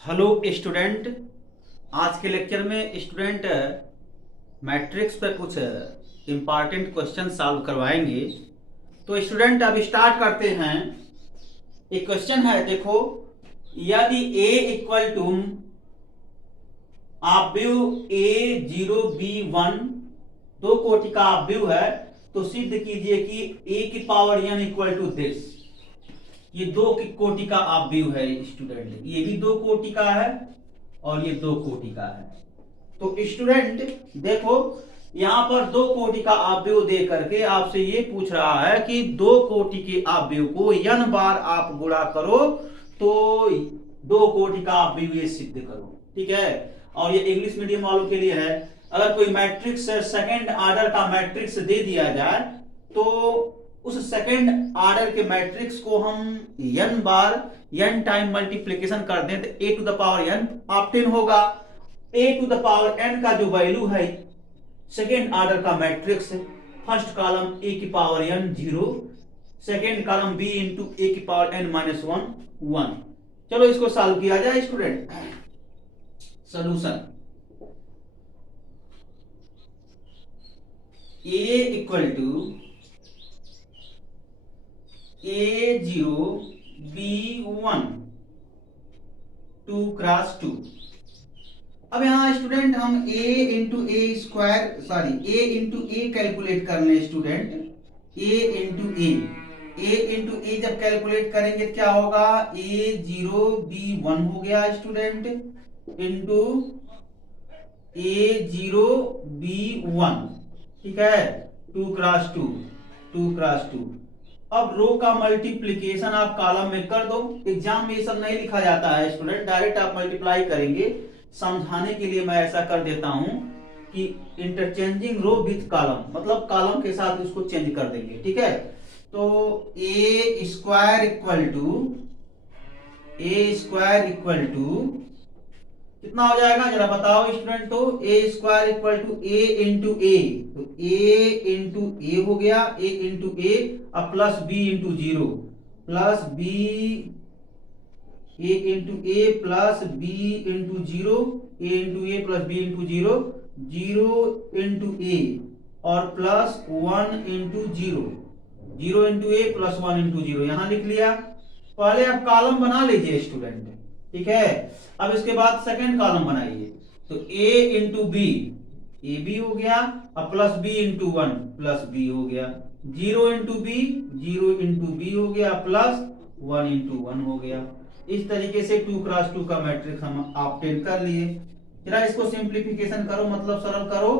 Hello student. आज के lecture में स्टूडेंट मैट्रिक्स पर कुछ इम्पॉर्टेंट क्वेश्चन सॉल्व करवाएंगे। तो स्टूडेंट अब स्टार्ट करते हैं। एक क्वेश्चन है, देखो, यदि a इक्वल टू आव्यूह a0b1 दो कोटि का आव्यूह है, तो सिद्ध कीजिए कि a की power n equal to this. ये दो कोटि का आव्यूह है स्टूडेंट, ये भी दो कोटि का है और ये दो कोटि का है। तो स्टूडेंट देखो, यहां पर दो कोटि का आव्यूह दे करके आपसे ये पूछ रहा है कि दो कोटि के आव्यूह को n बार आप गुणा करो तो दो कोटि का आव्यूह ये सिद्ध करो। ठीक है, और ये इंग्लिश मीडियम वालों के लिए है। अगर कोई मैट्रिक्स सेकंड ऑर्डर का मैट्रिक्स दे दिया जाए तो उस सेकंड ऑर्डर के मैट्रिक्स को हम n बार n टाइम मल्टीप्लिकेशन कर दें तो a to the power n obtain होगा। a to the power n का जो वैल्यू है सेकेंड ऑर्डर का मैट्रिक्स, फर्स्ट कॉलम a की power n 0, second column b into a की पावर n माइनस 1 1। चलो इसको सॉल्व किया जाए student. Solution a equal to a0 b1 2 cross 2। अब यहां स्टूडेंट हम a into A square a into A calculate कर लें स्टूडेंट। a इंटू ए जब कैलकुलेट करेंगे तो क्या होगा, a0 b1 हो गया स्टूडेंट इंटू a0 b1। ठीक है, 2 क्रॉस 2। अब रो का मल्टीप्लिकेशन आप कॉलम में कर दो। एग्जाम में ये सब नहीं लिखा जाता है स्टूडेंट, डायरेक्ट आप मल्टीप्लाई करेंगे। समझाने के लिए मैं ऐसा कर देता हूं कि इंटरचेंजिंग रो विथ कॉलम, मतलब कॉलम के साथ उसको चेंज कर देंगे। ठीक है, तो ए स्क्वायर इक्वल टू कितना हो जाएगा जरा बताओ स्टूडेंट। तो A square equal to A into A, तो ए इंटू ए हो गया, ए इंटू ए अब plus B into 0 plus B, A into A plus B into 0, A into A plus B into 0, 0 into A और plus 1 into 0, 0 into A plus 1 into 0 यहां लिख लिया। पहले आप कॉलम बना लीजिए स्टूडेंट। ठीक है, अब इसके बाद सेकंड कॉलम बनाइए। तो a into b, a b हो गया, अब plus B into 1 plus b हो गया, 0 इंटू बी, 0 इंटू बी हो गया प्लस 1 इंटू 1 हो गया। इस तरीके से 2 क्रॉस 2 का मैट्रिक्स हम ऑब्टेन कर लिए। जरा इसको सिंप्लीफिकेशन करो, मतलब सरल करो।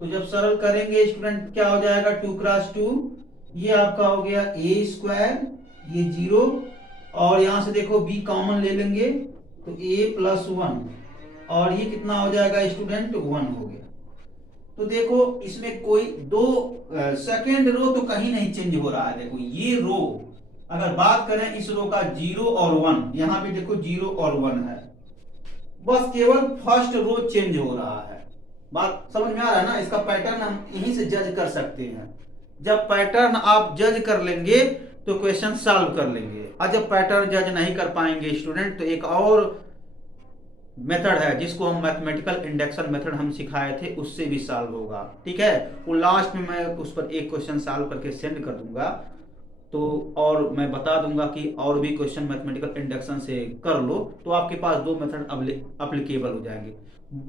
तो जब सरल करेंगे स्टूडेंट क्या हो जाएगा, 2 क्रॉस 2 ये आपका हो गया a स्क्वायर, ये 0 और यहां से देखो b कॉमन ले लेंगे तो a प्लस 1 और ये कितना हो जाएगा स्टूडेंट 1 हो गया। तो देखो इसमें कोई दो सेकेंड रो तो कहीं नहीं चेंज हो रहा है। देखो ये रो अगर बात करें इस रो का 0 और 1, यहां भी देखो 0 और 1 है, बस केवल फर्स्ट रो चेंज हो रहा है। बात समझ में आ रहा है ना, इसका पैटर्न हम यहीं से जज कर सकते हैं। जब पैटर्न आप जज कर लेंगे तो क्वेश्चन सॉल्व कर लेंगे, और जब पैटर्न जज नहीं कर पाएंगे स्टूडेंट तो एक और मेथड है जिसको हम मैथमेटिकल इंडक्शन मेथड हम सिखाए थे, उससे भी सॉल्व होगा। ठीक है, वो लास्ट में मैं उस पर एक क्वेश्चन सॉल्व करके सेंड कर दूंगा, तो और मैं बता दूंगा कि और भी क्वेश्चन मैथमेटिकल इंडक्शन से कर लो तो आपके पास दो मेथड अप्लीकेबल हो जाएंगे।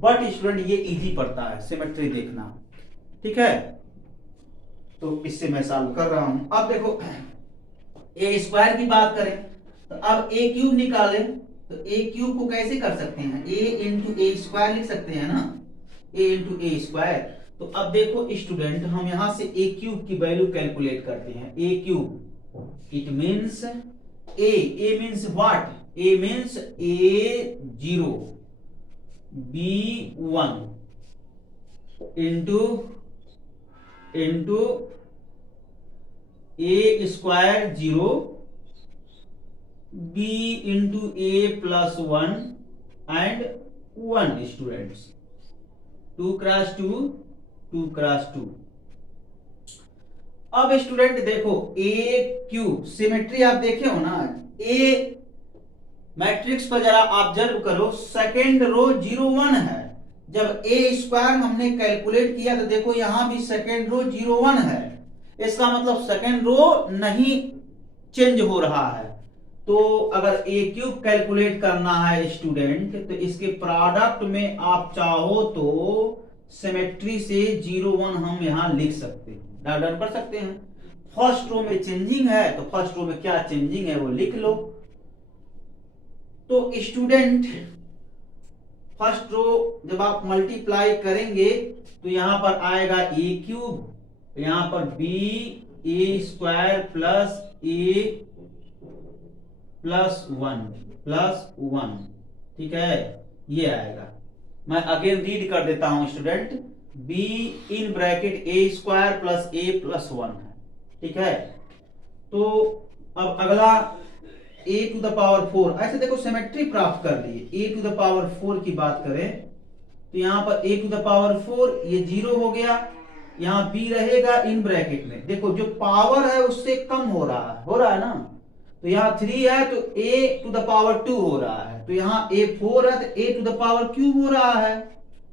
बट स्टूडेंट ये इजी पड़ता है सिमेट्री देखना। ठीक है, तो इससे मैं सॉल्व कर रहा हूं। अब देखो ए स्क्वायर की बात करें तो अब ए क्यूब निकालें तो ए क्यूब को कैसे कर सकते हैं, ए इंटू ए स्क्वायर लिख सकते हैं ना, ए इंटू ए स्क्वायर। तो अब देखो स्टूडेंट हम यहां से ए क्यूब की वैल्यू कैलकुलेट करते हैं। A cube it means A means what, A means a0 b1 into A square 0 b into A plus 1 and 1 students, 2 cross 2। अब स्टूडेंट देखो ए क्यूब सिमेट्री आप देखे हो ना, ए मैट्रिक्स पर जरा ऑब्जर्व करो, सेकेंड रो 0 1 है। जब ए स्क्वायर हमने कैलकुलेट किया तो देखो यहां भी सेकेंड रो 0 1 है। इसका मतलब सेकेंड रो नहीं चेंज हो रहा है। तो अगर ए क्यूब कैलकुलेट करना है स्टूडेंट, तो इसके प्रोडक्ट में आप चाहो तो सिमेट्री से 0 1 हम यहां लिख सकते हैं, डन कर सकते हैं। फर्स्ट रो में चेंजिंग है तो फर्स्ट रो में क्या चेंजिंग है वो लिख लो। तो स्टूडेंट फर्स्ट रो जब आप मल्टीप्लाई करेंगे तो यहां पर आएगा ए क्यूब, यहां पर बी ए स्क्वायर प्लस ए प्लस वन, ठीक है, ये आएगा। मैं अगेन रीड कर देता हूं student, be in bracket A square plus A plus 1 है, ठीक है। तो अब अगला a टू द पावर 4, ऐसे देखो सिमेट्री प्राप्त कर लिए। a टू द पावर 4 की बात करें तो यहां पर a टू द पावर 4 ये 0 हो गया, यहां b रहेगा इन ब्रैकेट में। देखो जो पावर है उससे कम हो रहा है ना, तो यहाँ 3 है तो a टू द पावर 2 हो रहा है, तो यहाँ a 4 है तो a to the power cube हो रहा है।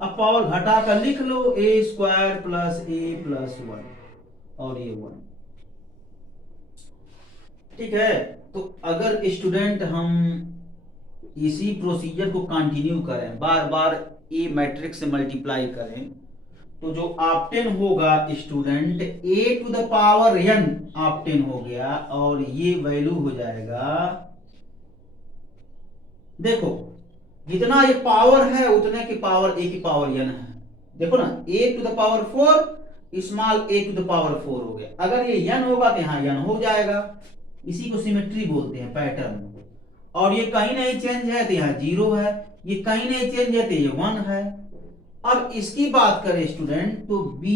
अब पावर घटा कर लिख लो, a square plus a plus 1 और ये 1, ठीक है। तो अगर स्टूडेंट हम इसी प्रोसीजर को कंटिन्यू करें, बार बार ए मैट्रिक्स से मल्टीप्लाई करें, तो जो ऑप्टेन होगा student a to the power n obtain हो गया और ये वैल्यू हो जाएगा, देखो जितना ये पावर है उतने की पावर ए की पावर n है। देखो ना, a to the power 4 small a to the power 4 हो गया। अगर ये n होगा तो यहाँ n हो जाएगा, इसी को सिमेट्री बोलते हैं, पैटर्न। और ये कहीं नहीं चेंज है तो यहाँ 0 है, ये कहीं नहीं चेंज है तो ये 1 है। अब इसकी बात करें स्टूडेंट तो b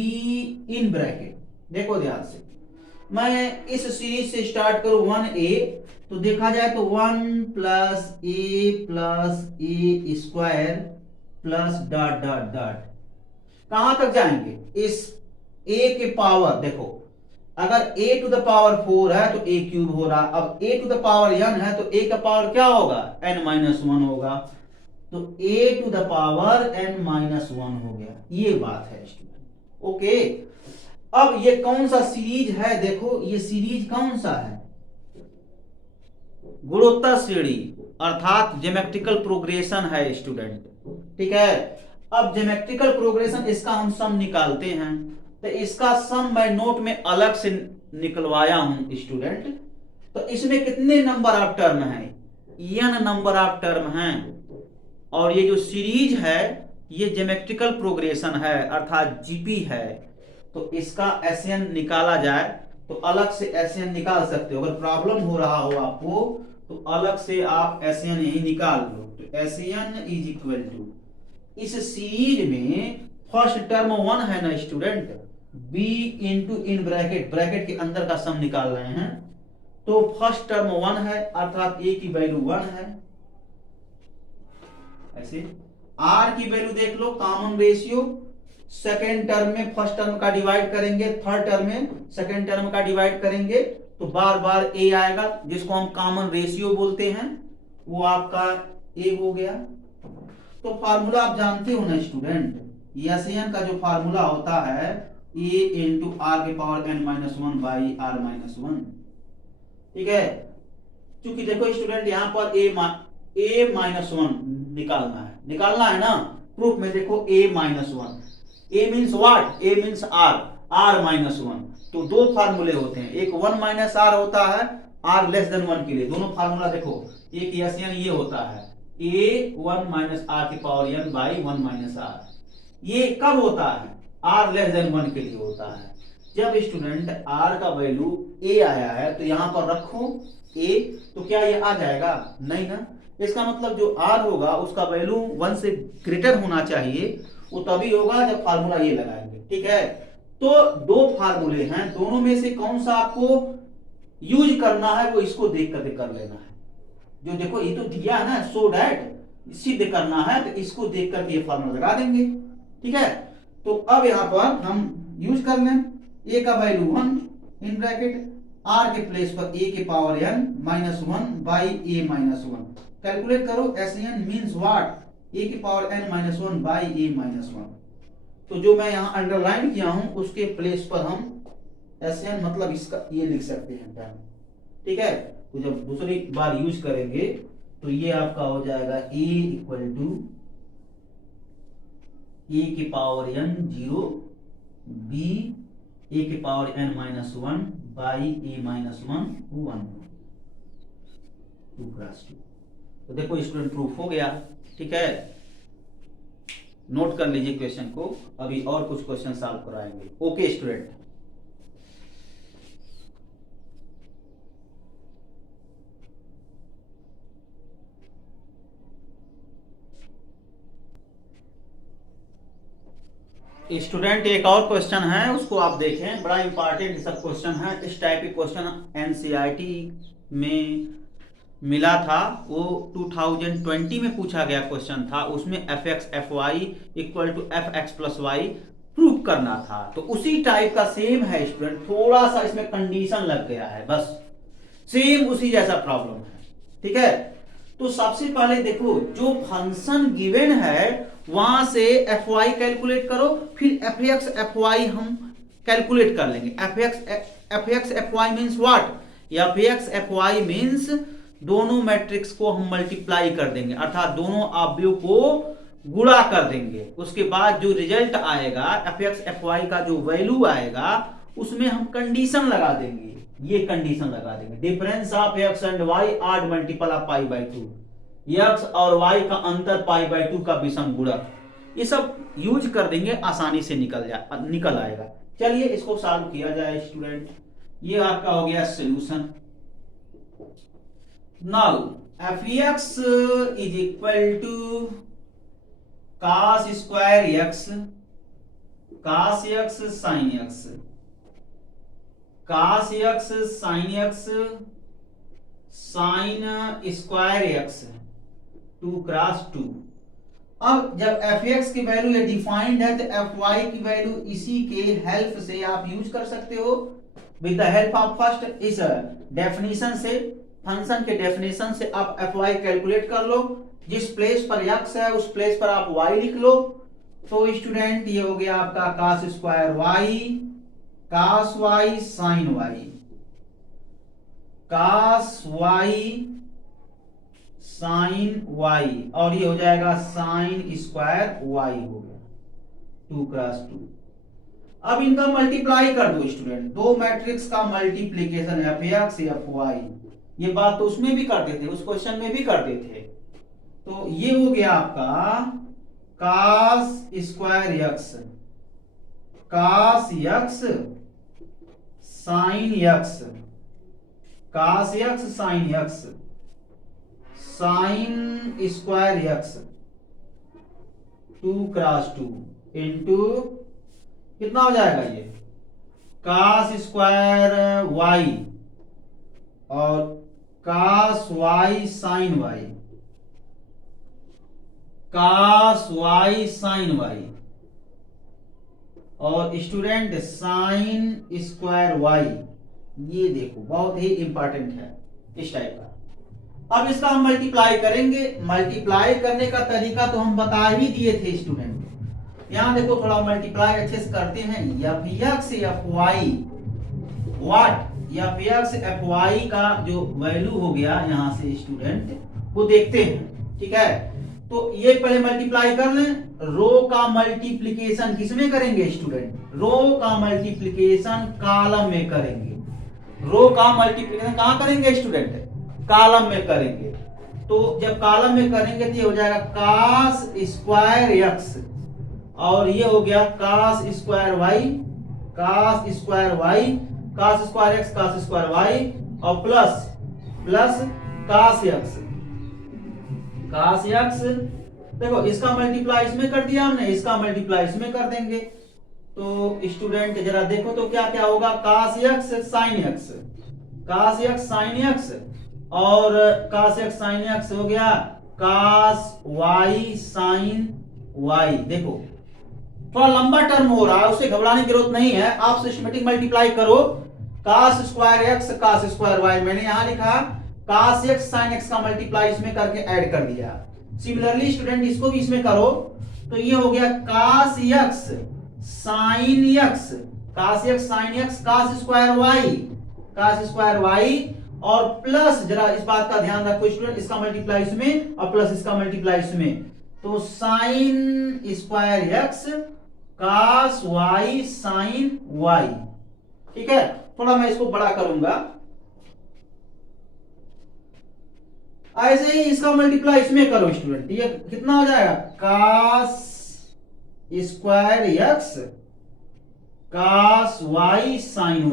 इन ब्रैकेट, देखो ध्यान से, मैं इस सीरीज से स्टार्ट करूं 1a, तो देखा जाए तो 1 plus a square plus dot dot dot, कहां तक जाएंगे? इस a के पावर, देखो अगर a टू द पावर 4 है तो a क्यूब हो रहा, अब a to the power n है तो a का पावर क्या होगा? n माइनस 1 होगा, तो a to the power n minus 1 हो गया। ये बात है स्टूडेंट, ओके। अब ये कौन सा सीरीज है? देखो ये सीरीज कौन सा है? गुणोत्तर श्रेणी अर्थात ज्योमेट्रिकल प्रोग्रेशन है स्टूडेंट, ठीक है। अब ज्योमेट्रिकल प्रोग्रेशन इसका हम सम निकालते हैं, तो इसका सम मैं नोट में अलग से निकलवाया हूं स्टूडेंट। तो इसमें कितने नंबर ऑफ टर्म हैं? n नंबर ऑफ टर्म हैं। और ये जो सीरीज है ये ज्योमेट्रिकल प्रोग्रेशन है अर्थात जीपी है, तो इसका SN निकाला जाए तो अलग से SN निकाल सकते हो। अगर प्रॉब्लम हो रहा हो आपको तो अलग से आप SN ही निकाल लो। तो SN इज इक्वल टू, इस सीरीज में फर्स्ट टर्म 1 है ना student, b into in bracket, bracket के अंदर का सम निकाल रहे हैं, तो फर्स्ट टर्म 1 है अर्थात a की वैल्यू 1 है। ऐसे r की वैल्यू देख लो, कॉमन रेशियो, सेकेंड टर्म में फर्स्ट टर्म का डिवाइड करेंगे, थर्ड टर्म में सेकेंड टर्म का डिवाइड करेंगे, तो बार बार a आएगा, जिसको हम कॉमन रेशियो बोलते हैं, वो आपका a हो गया। तो फार्मूला आप जानते हो ना स्टूडेंट, SN का जो फार्मूला होता है a इंटू आर के power n minus 1 by r minus 1, ठीक है। क्योंकि देखो स्टूडेंट यहाँ पर a माइनस 1 निकालना है ना, प्रूफ में देखो a minus 1, a means what? a means r minus 1। तो दो फार्मूले होते हैं, एक 1 माइनस r होता है r लेस देन 1 के लिए, दोनों फार्मूला देखो, एक SN ये होता है a 1 माइनस r की power n by 1 minus r, ये कब होता है? r लेस देन 1 के लिए होता है। जब स्टूडेंट r का वैल्यू a आया है तो यहां पर रखो a, तो क्या ये आ जाएगा? नहीं ना। इसका मतलब जो r होगा उसका वैल्यू 1 से ग्रेटर होना चाहिए, वो तभी होगा जब फार्मूला ये लगाएंगे, ठीक है। तो दो फार्मूले हैं, दोनों में से कौन सा आपको यूज करना है वो इसको देख करके कर लेना है। जो देखो ये तो दिया है ना, सो डैट सिद्ध करना है तो इसको देख करके ये फार्मूला लगा देंगे, ठीक है। तो अब यहाँ पर हम यूज कर लें, a का वैल्यू 1 इन ब्रैकेट, r के प्लेस पर a के power n minus 1 by a minus 1, calculate करो S N means what a की power n minus one by a minus one. तो जो मैं यहाँ अंडरलाइन किया हूं उसके प्लेस पर हम एस एन मतलब इसका ये लिख सकते हैं टर्म, ठीक है। तो जब दूसरी बार यूज करेंगे तो ये आपका हो जाएगा a इक्वल टू ए की पावर n 0 b ए की power n minus one by a minus one 1 2 cross 2। तो देखो स्टूडेंट प्रूफ हो गया, ठीक है। नोट कर लीजिए क्वेश्चन को, अभी और कुछ क्वेश्चन सॉल्व कराएंगे। ओके स्टूडेंट, स्टूडेंट एक और क्वेश्चन है उसको आप देखें, बड़ा इंपॉर्टेंट सब क्वेश्चन है। इस टाइप के क्वेश्चन एनसीईआरटी में मिला था, वो 2020 में पूछा गया क्वेश्चन था। उसमें f x f y equal to f x plus y prove करना था। तो उसी टाइप का सेम है स्टूडेंट, थोड़ा सा इसमें कंडीशन लग गया है, बस सेम उसी जैसा प्रॉब्लम है, ठीक है। तो सबसे पहले देखो जो फंक्शन गिवन है वहां से एफ वाई कैलकुलेट करो, फिर एफ एक्स एफ वाई हम कैलकुलेट कर लेंगे। F x f y means what, f x f y means दोनों मैट्रिक्स को हम मल्टीप्लाई कर देंगे, अर्थात दोनों अवयव को गुणा कर देंगे। उसके बाद जो रिजल्ट आएगा एफ एक्स एफ वाई का जो वैल्यू आएगा उसमें हम कंडीशन लगा देंगे, ये कंडीशन लगा देंगे, difference of x and y odd multiple of pi by 2, x और वाई का अंतर पाई बाई 2 का विषम गुणक, ये सब यूज कर देंगे, आसानी से निकल आएगा। चलिए इसको सॉल्व किया जाए स्टूडेंट। ये आपका हो गया solution. Now f x is equal to cos square x cos x sine x cos x sine x sine square x 2 cross 2। अब जब एफ एक्स की वैल्यू ये डिफाइंड है तो एफ वाई की वैल्यू इसी के हेल्प से आप यूज कर सकते हो, with the help of first इस डेफिनेशन से, फंक्शन के डेफिनेशन से आप एफ वाई कैलकुलेट कर लो। जिस प्लेस पर एक्स है उस प्लेस पर आप वाई लिख लो। तो स्टूडेंट ये हो गया आपका cos square y cos y sine y, cos y sine y, और ये हो जाएगा साइन स्क्वायर वाई हो गया 2 क्रॉस 2। अब इनका मल्टीप्लाई कर दो स्टूडेंट, दो मैट्रिक्स का multiplication f x f y, ये बात तो उसमें भी करते थे, उस क्वेश्चन में भी करते थे। तो ये हो गया आपका cos square x cos x sine x cos x sine x sine square x 2 cross 2 into कितना हो जाएगा ये cos स्क्वायर वाई और cos y sine y cos y sine y और स्टूडेंट साइन स्क्वायर वाई, ये देखो बहुत ही important है इस टाइप का। अब इसका हम मल्टीप्लाई करेंगे, मल्टीप्लाई करने का तरीका तो हम बता ही दिए थे स्टूडेंट। यहां देखो थोड़ा मल्टीप्लाई अच्छे से करते हैं। F x f y what, f x f y का जो वैल्यू हो गया यहां से स्टूडेंट वो देखते हैं, ठीक है। तो ये पहले मल्टीप्लाई कर लें, रो का मल्टीप्लिकेशन किसमें करेंगे स्टूडेंट, रो का मल्टीप्लिकेशन कॉलम में करेंगे। रो का मल्टीप्लिकेशन कहां करेंगे स्टूडेंट, कॉलम में करेंगे। तो जब कॉलम में करेंगे तो ये हो जाएगा cos स्क्वायर एक्स और ये हो गया cos square y cos square y cos square x cos square y और plus cos x cos x. देखो इसका मल्टीप्लाई इसमें कर दिया हमने, इसका मल्टीप्लाई इसमें कर देंगे। तो स्टूडेंट जरा देखो तो क्या क्या होगा, cos x sine x cos x sine x और cos एक्स साइन एक्स हो गया cos वाई साइन वाई। देखो थोड़ा लंबा टर्म हो रहा है, उससे घबराने की जरूरत नहीं है, आप सिस्टमेटिक मल्टीप्लाई करो। cos square x cos square y मैंने यहां लिखा cos x sin x का मल्टीप्लाई इसमें करके ऐड कर दिया। सिमिलरली स्टूडेंट इसको भी इसमें करो तो ये हो गया cos x sin x, cos x sin x cos square y और प्लस, जरा इस बात का ध्यान रखो स्टूडेंट, इसका मल्टीप्लाई इसमें और प्लस इसका मल्टीप्लाई इसमें, तो sin square x cos y sin y। ठीक है, थोड़ा मैं इसको बड़ा करूंगा, ऐसे ही इसका मल्टीप्लाई इसमें करो स्टूडेंट, ये कितना हो जाएगा cos square x cos y sin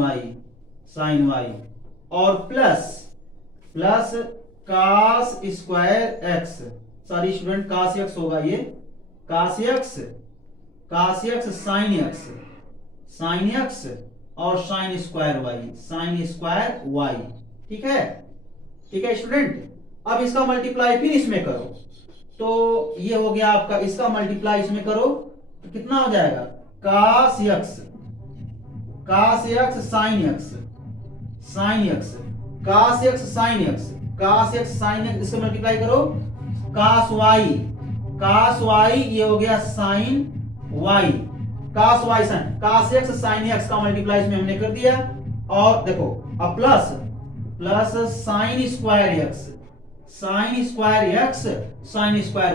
y और plus cos square x, sorry student cos x होगा ये, cos x sin x और sin स्क्वायर y। ठीक है स्टूडेंट, अब इसका मल्टीप्लाई फिर इसमें करो तो ये हो गया आपका, इसका मल्टीप्लाई इसमें करो तो कितना हो जाएगा cos x sin x cos x sin x, इसको मल्टीप्लाई करो cos y ये हो गया sin y, cos x sin x का मल्टीप्लाई इसमें हमने कर दिया और देखो अब plus sin square x sin square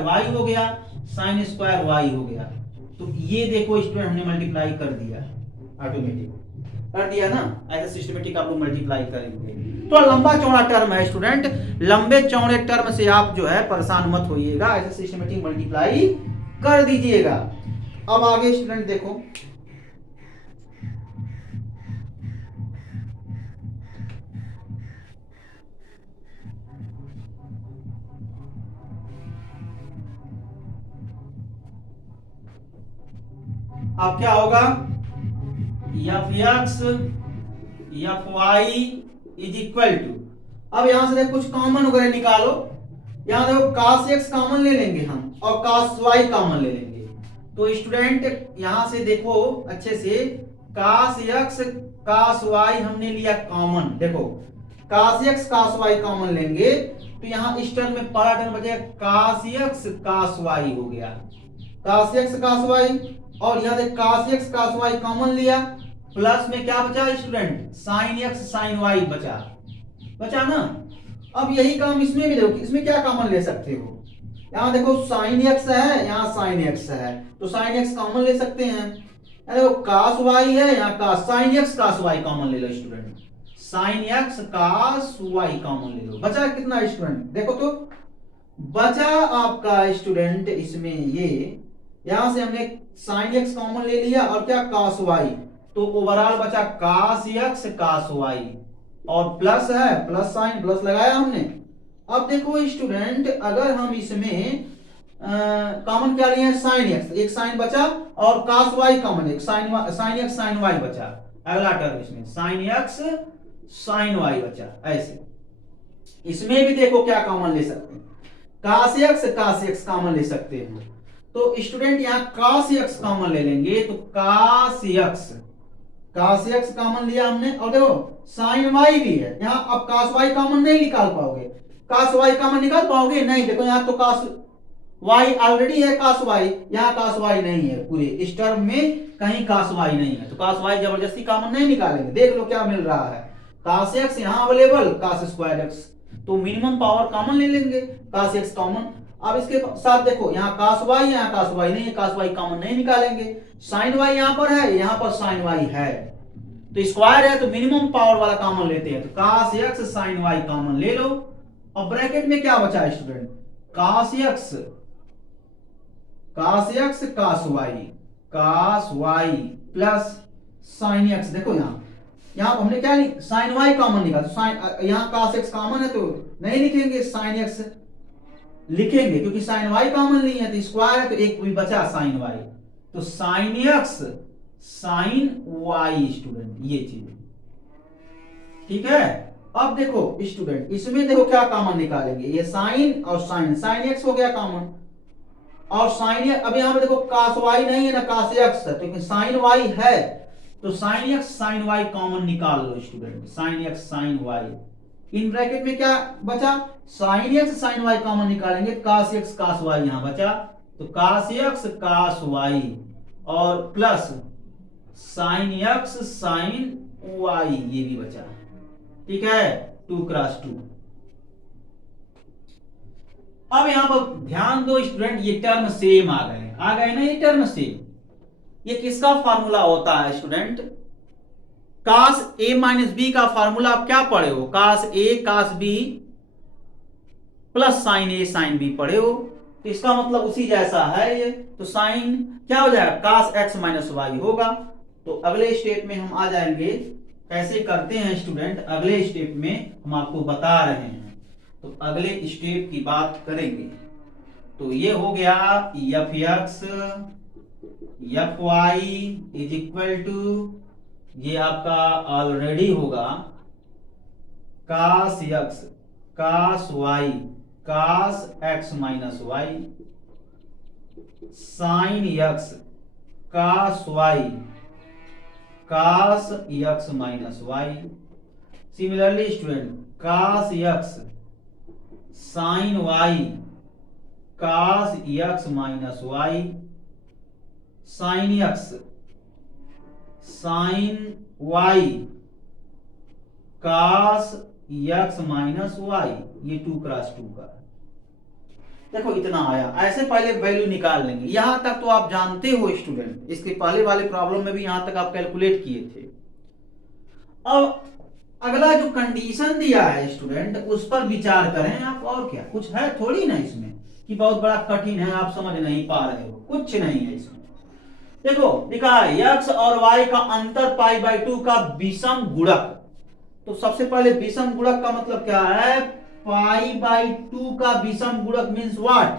y हो गया, sin स्क्वायर y हो गया। तो ये देखो स्टूडेंट हमने मल्टीप्लाई कर दिया, ऑटोमेटिक कर दिया ना, ऐसे सिस्टमेटिक आप लोग मल्टीप्लाई करेंगे। तो लंबा चौड़ा टर्म है स्टूडेंट, लंबे चौड़े टर्म से आप जो है परेशान मत होइएगा, ऐसे सिस्टमेटिक मल्टीप्लाई कर दीजिएगा। अब आगे स्टूडेंट देखो, अब क्या होगा, f y is equal to, अब यहां से देखो कुछ कॉमन वगैरह निकालो, यहां देखो cos x कॉमन ले लेंगे हम और cos y कॉमन ले लेंगे। तो स्टूडेंट यहां से देखो अच्छे से, cos x cos y हमने लिया कॉमन, देखो cos x cos y common लेंगे तो यहां इस टर्म में पहला टर्म बचेगा cos x cos y हो गया, cos x cos y, और यहां से cos x cos y common लिया, प्लस में क्या बचा student sin x sin y बचा ना। अब यही काम इसमें भी देखो, इसमें क्या कॉमन ले सकते हो, यहां देखो sin x है, यहां sin x है तो sin x कॉमन ले सकते हैं, देखो cos y है, यहाँ sin x cos y common ले लो student, sin x cos y common ले लो, बचा कितना स्टूडेंट, देखो तो बचा आपका स्टूडेंट इसमें ये, यहां से हमने sin x कॉमन ले लिया और क्या cos y, तो ओवरऑल बचा cos x cos y और प्लस है, प्लस साइन प्लस लगाया हमने। अब देखो स्टूडेंट अगर हम इसमें कॉमन क्या लिए हैं sin x, एक साइन बचा और cos y कॉमन, एक sin x sin y बचा, अगला टर्म इसमें sin x sin y बचा। ऐसे इसमें भी देखो क्या कॉमन ले सकते हैं, cos x कॉमन ले सकते हैं, तो स्टूडेंट यहाँ cos x कॉमन ले लेंगे तो cos x कॉमन लिया हमने, और देखो sin y भी है यहाँ, अब cos y कॉमन नहीं निकाल पाओगे, cos y कॉमन निकाल पाओगे नहीं, देखो यहाँ तो cos y ऑलरेडी है, cos y यहाँ cos y नहीं है, पूरे इस टर्म में कहीं cos y नहीं है, तो cos y जबरदस्ती कॉमन नहीं निकालेंगे, देख लो क्या मिल रहा है, cos x यहाँ अवेलेबल, cos स्क्वायर x, तो मिनिमम पावर कॉमन ले लेंगे, cos x कॉमन। अब इसके साथ देखो यहाँ cos y, यहाँ cos y नहीं है, cos y कॉमन नहीं निकालेंगे, sin y यहाँ पर है, यहाँ पर sin y है, तो स्क्वायर है तो मिनिमम पावर वाला कॉमन लेते हैं, तो cos x sin y common ले लो, और ब्रैकेट में क्या बचा है student, cos x cos y plus sin x, देखो यहाँ हमने क्या sin y कॉमन निकाला, तो यहाँ cos x कॉमन है तो नहीं लिखेंगे, sin x लिखेंगे क्योंकि sin y कॉमन नहीं है, तो स्क्वायर है तो एक भी बचा sin y, तो sin x sin y student, ये चीज ठीक है। अब देखो स्टूडेंट इसमें देखो क्या कॉमन निकालेंगे, ये sin और sin x हो गया कॉमन, और sin अब यहां पे देखो cos y नहीं है ना cos x है, तो sin y है तो sin x sin y common निकाल लो student, sin x sin y in bracket में क्या बचा, sine x sine y common निकालेंगे, कास एक्स कास वाई यहां बचा, तो कास एक्स कास वाई और plus sine x sine y ये भी बचा। ठीक है, 2x2। अब यहां पर ध्यान दो स्टूडेंट, ये टर्म सेम आ गए ना, ये टर्म सेम। ये किसका फार्मूला होता है स्टूडेंट, कास ए माइनस बी का फार्मूला आप क्या पढ़े हो, कास ए कास बी प्लस साइन ए साइन बी पढ़े हो, तो इसका मतलब उसी जैसा है ये। तो साइन क्या हो जाएगा, कास एक्स माइनस वाई होगा। तो अगले स्टेप में हम आ जाएंगे, कैसे करते हैं स्टूडेंट, अगले स्टेप में हम आपको बता रहे हैं। तो अगले स्टेप की बात करेंगे। तो ये हो गया f x f y is equal to, ये आपका ऑलरेडी होगा cos x cos y cos x minus y sine x cos y cos x minus y. Similarly student, cos x sine y cos x minus y sine x sine y cos x minus y, ये 2x2 का। देखो इतना आया, ऐसे पहले value निकाल लेंगे। यहां तक तो आप जानते हो स्टूडेंट, इसके पहले वाले प्रॉब्लम में भी यहां तक आप कैलकुलेट किए थे। अब अगला जो कंडीशन दिया है स्टूडेंट, उस पर विचार करें आप। और क्या कुछ है थोड़ी ना इसमें कि बहुत बड़ा कठिन है आप समझ नहीं पा रहे हो, कुछ नहीं है इसमें। देखो लिखा है x और y का अंतर π/2 का विषम गुणक। तो सबसे पहले विषम गुणक का मतलब क्या है, π/2 का विषम गुणक मींस व्हाट,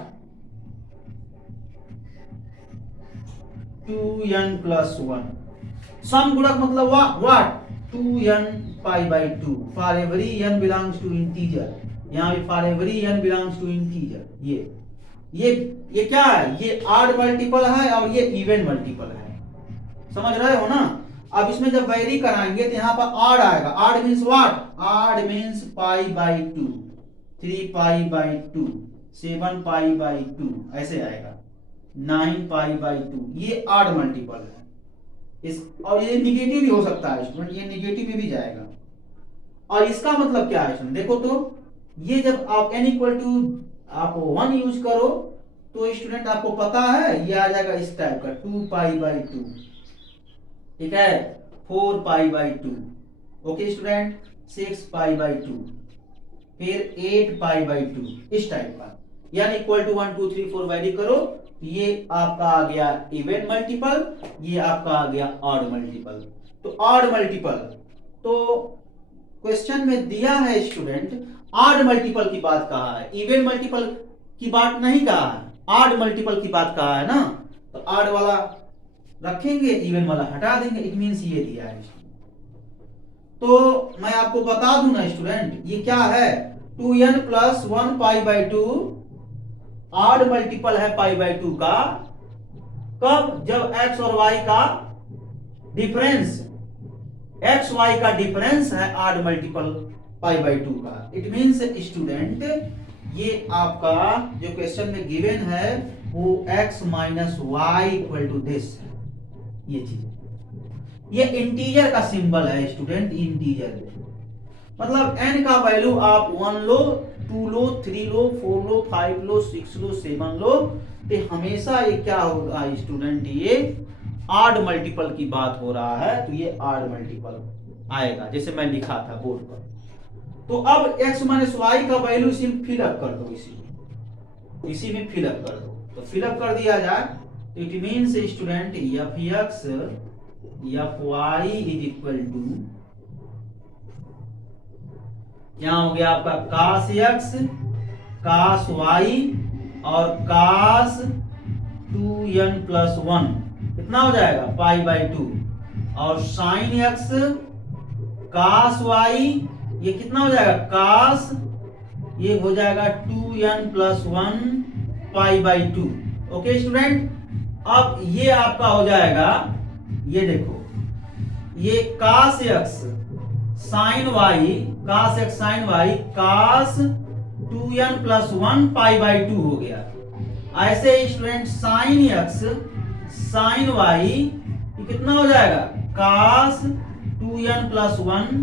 2n+1। सम गुणक मतलब what, 2n π/2 for every n belongs to integer. यहां भी for every n belongs to integer. ये क्या है, ये ऑड मल्टीपल है और ये इवन मल्टीपल है, समझ रहे हो ना। अब इसमें जब वेरी कराएंगे तो यहाँ पर ऑड आएगा। Odd means what, odd means π/2, 3π/2, 7π/2 ऐसे आएगा, 9π/2। ये ऑड मल्टीपल है इस, और ये निगेटिव भी हो सकता है स्टूडेंट, ये निगेटिव में भी जाएगा। और इसका मतलब क्या है स्टूडेंट, देखो तो ये जब आप n इक्वल टू आप 1 यूज करो तो स्टूडेंट आपको पता है ये आ जाएगा इस टाइप का 2π/2, ठीक है, 4π/2, ओके स्टूडेंट, 6π/2, फिर 8π/2 इस टाइप का। यानी इक्वल टू 1 2 3 4 वैरी करो, ये आपका आ गया इवन मल्टीपल, ये आपका आ गया ऑड मल्टीपल। तो ऑड मल्टीपल, तो क्वेश्चन में दिया है स्टूडेंट ऑड मल्टीपल की बात कहा है, इवन मल्टीपल की बात नहीं कहा है, ऑड मल्टीपल की बात कहा है ना। तो ऑड वाला रखेंगे, इवन वाला हटा देंगे, इट मींस ये दिया है। तो मैं आपको बता दूं ना स्टूडेंट, ये क्या है, 2n+1 π/2 ऑड मल्टीपल है π/2 का। कब, जब x और y का डिफरेंस, x y का डिफरेंस है ऑड मल्टीपल π/2 का। इट मींस स्टूडेंट ये आपका जो क्वेश्चन में गिवन है वो x minus y equal to this, ये चीज, ये इंटीजर का सिंबल है स्टूडेंट, इंटीजर मतलब n का वैल्यू आप 1 लो, 2 लो, 3 लो, 4 लो, 5 लो, 6 लो, 7 लो, तो हमेशा ये क्या होगा स्टूडेंट, ये ऑड मल्टीपल की बात हो रहा है, तो ये ऑड मल्टीपल आएगा जैसे मैं लिखा था बोर्ड पर। तो अब x माइनस वाई का वैल्यू सिर्फ फिलअप कर दो, इसी में फिलअप कर दो। तो फिलअप कर दिया जाए तो it means student f x f y is equal to, यहां हो गया आपका कास एक्स कास वाई और कास 2n+1 कितना हो जाएगा π/2, और साइन एक्स कास वाई ये कितना हो जाएगा कास, ये हो जाएगा 2n+1 π/2। ओके स्टूडेंट, अब ये आपका हो जाएगा, ये देखो ये cos x sine y cos x sine y cos 2n plus 1 pi by 2 हो गया। ऐसे student sine x sine y कितना हो जाएगा cos 2n plus 1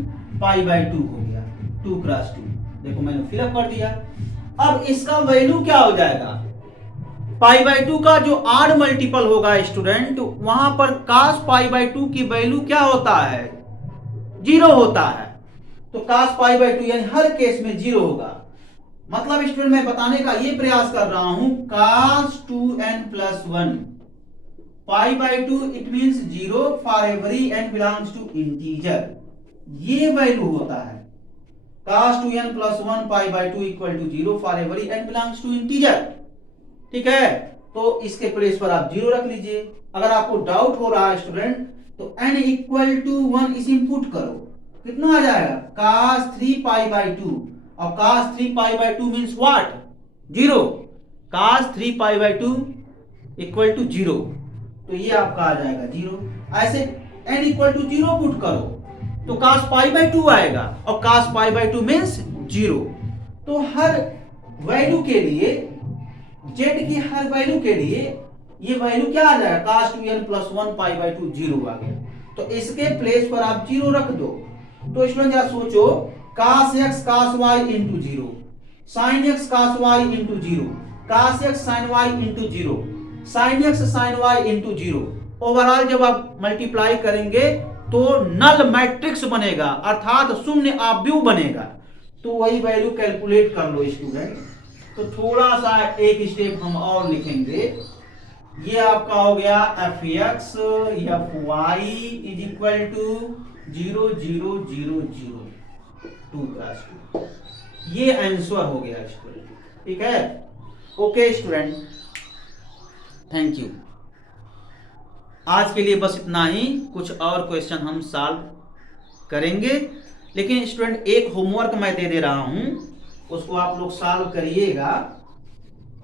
pi by 2 हो गया, 2 क्रॉस 2। देखो मैंने फिलअप कर दिया। अब इसका वैल्यू क्या हो जाएगा, पाई बाई 2 का जो आड मल्टीपल होगा स्टूडेंट, वहां पर cos पाई बाई 2 की वैल्यू क्या होता है, 0 होता है। तो cos पाई बाई 2 यानी हर केस में 0 होगा। मतलब स्टूडेंट मैं बताने का ये प्रयास कर रहा हूं cos 2n plus 1 pi by 2 it means 0 for every n belongs to integer, ये वैल्यू होता है cos 2n plus 1 pi by 2 equal to 0 for every n belongs to integer. ठीक है, तो इसके प्लेस पर आप 0 रख लीजिए। अगर आपको डाउट हो रहा है स्टूडेंट तो n इक्वल टू 1 इसे इंपुट करो, कितना आ जाएगा cos 3 पाई बाई 2, और cos 3 pi by 2 means what, 0। cos 3 pi by 2 equal to 0, तो ये आपका आ जाएगा 0। ऐसे n इक्वल टू 0 पुट करो तो cos पाई बाई 2 आएगा, और cos पाई बाई 2 मींस 0। तो हर वैल्यू के लिए, z की हर वैल्यू के लिए ये वैल्यू क्या आ जाएगा cos 2n plus 1 pi by 2 0 आ गया। तो इसके प्लेस पर आप 0 रख दो। तो स्टूडेंट जरा सोचो cos x cos y into 0, sin x cos y into 0, cos x sin y into 0, sin x sin y into 0। Overall जब आप मल्टीप्लाई करेंगे तो नल मैट्रिक्स बनेगा, अर्थात शून्य आव्यूह बनेगा। तो वही वैल्यू कैलकुलेट कर लो स्टूडेंट। तो थोड़ा सा एक स्टेप हम और लिखेंगे। ये आपका हो गया f x f y is equal to 0 0 0 0 2 cross 2, ये आंसर हो गया स्टूडेंट। ठीक है, ओके स्टूडेंट, थैंक यू। आज के लिए बस इतना ही, कुछ और क्वेश्चन हम सॉल्व करेंगे, लेकिन स्टूडेंट एक होमवर्क मैं दे दे रहा हूं, उसको आप लोग सॉल्व करिएगा।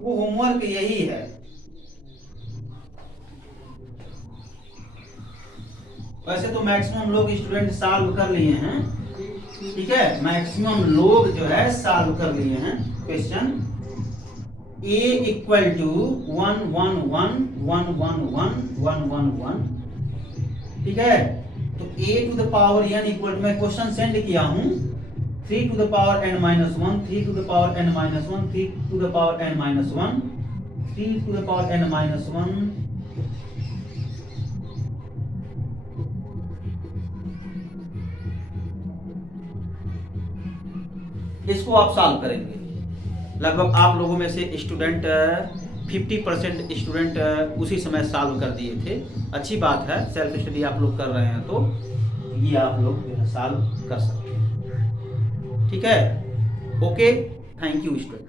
वो होमवर्क यही है, वैसे तो मैक्सिमम लोग स्टूडेंट सॉल्व कर लिए हैं। ठीक है, मैक्सिमम लोग जो है सॉल्व कर लिए हैं क्वेश्चन। a equal to 1 1 1 1 1 1 1 1 1। ठीक है, तो a to the power n equal to, मैं क्वेश्चन सेंड किया हूं 3 to the power n minus 1, 3 to the power n minus 1, 3 to the power n minus 1, 3 to the power n minus 1। इसको आप solve करेंगे। लगभग आप लोगों में से स्टूडेंट 50% स्टूडेंट उसी समय सॉल्व कर दिए थे। अच्छी बात है, सेल्फ स्टडी आप लोग कर रहे हैं तो ये आप लोग जो है सॉल्व कर सकते हैं। ठीक है, ओके, थैंक यू स्टूडेंट।